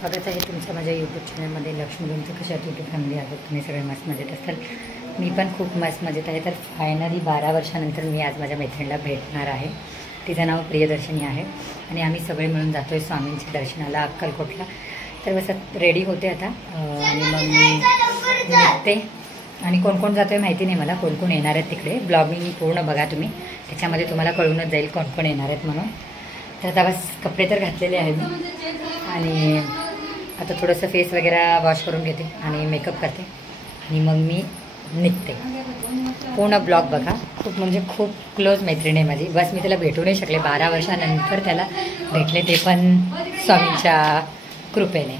स्वागत आहे तुमचं माझ्या यूट्यूब चॅनलमध्ये. लक्ष्मी तुमचं कशा यूट्यूब फॅमिली आहोत. तुम्ही सगळे मस्त मजेत असाल. मी पण खूप मस्त मजेत आहे. तर फायनली 12 वर्षानंतर मी आज माझ्या मैत्रिणीला भेटणार आहे. तिचं नाव प्रियदर्शनी आहे आणि आम्ही सगळे मिळून जातो आहे स्वामींच्या दर्शनाला अक्कलकोटला. तर बस रेडी होते आता आणि मग मी निघते. आणि कोण कोण जातो आहे माहिती नाही मला, कोण कोण येणार आहेत तिकडे. ब्लॉगिंग पूर्ण बघा तुम्ही, त्याच्यामध्ये तुम्हाला कळूनच जाईल कोण कोण येणार आहेत म्हणून. तर आता बस कपडे तर घातलेले आहे मी आणि आता थोडंसं फेस वगैरे वॉश करून घेते आणि मेकअप करते आणि मग मी निघते. पूर्ण ब्लॉग बघा. खूप म्हणजे खूप क्लोज मैत्रीण आहे माझी. बस मी त्याला भेटू नाही शकले, 12 वर्षानंतर त्याला भेटले, ते पण स्वामींच्या कृपेने.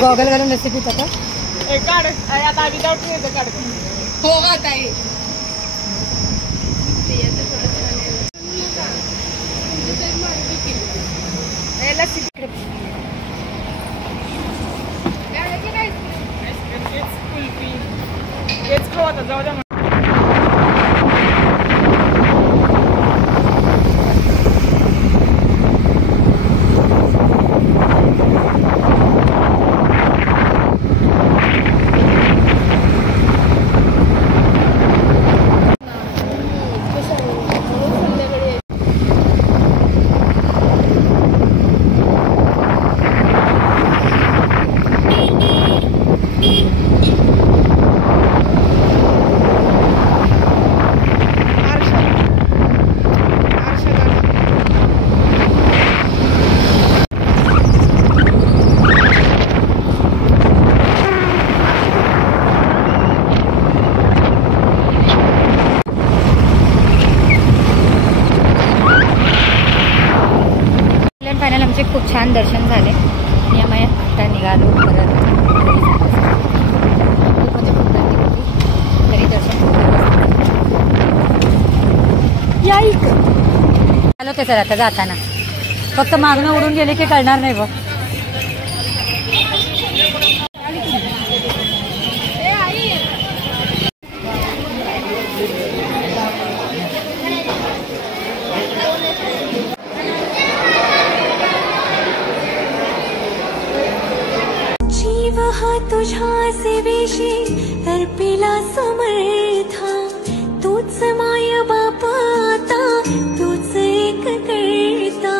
गॉगल घालून रेसिपी आता काढ आता विदाउट काढ हो का ताई. हेच खाऊ आता, जाऊ द्या. फायनल आमचे खूप छान दर्शन झाले आणि आम्ही आता निघालो परत. म्हणजे खूप गर्दी होती तरी दर्शन आलो ते सर. आता जाताना फक्त मागणं उडून गेले की कळणार नाही बघ. हा तुझ्या वेशी अर्पिला समर्था, तूच माय बाप आता, तूच एक करता.